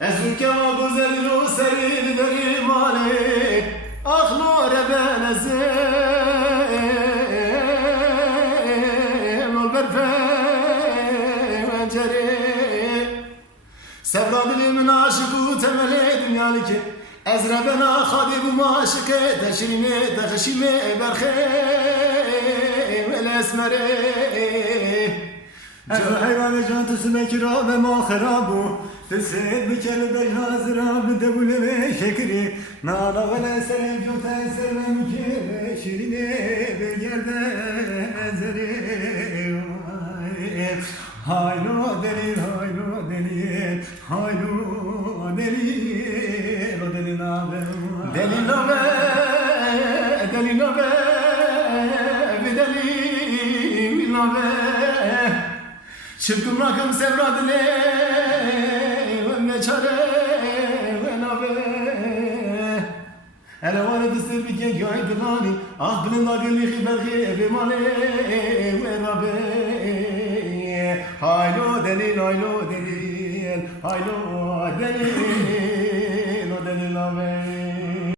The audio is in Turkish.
Ezüke ve güzelin o seril derim aleyk Akhlore benezem Ol berfencere Sevda dilimin aşıkı temeli dünyalike Ezra bena khadibu maşike Teşrime teşime berhe Vel esmere حيوان جانت سمك راب ما خرابو تسيد بكل بجهاز راب دبول شكري نالا ولا سرب جو تأثر ممكن شيريني بجرد زري هايلو دليل هايلو دليل هايلو دليل دليل دليل نوبة دليل نوبة بدليل نوبة Çıpkın rakım sevradine ve meçare ve nabe Hele varı dısır bir kek yaydılani Ah bilin agili hibergi evi male ve rabe Haylo delil haylo delil Haylo delil o delil nabe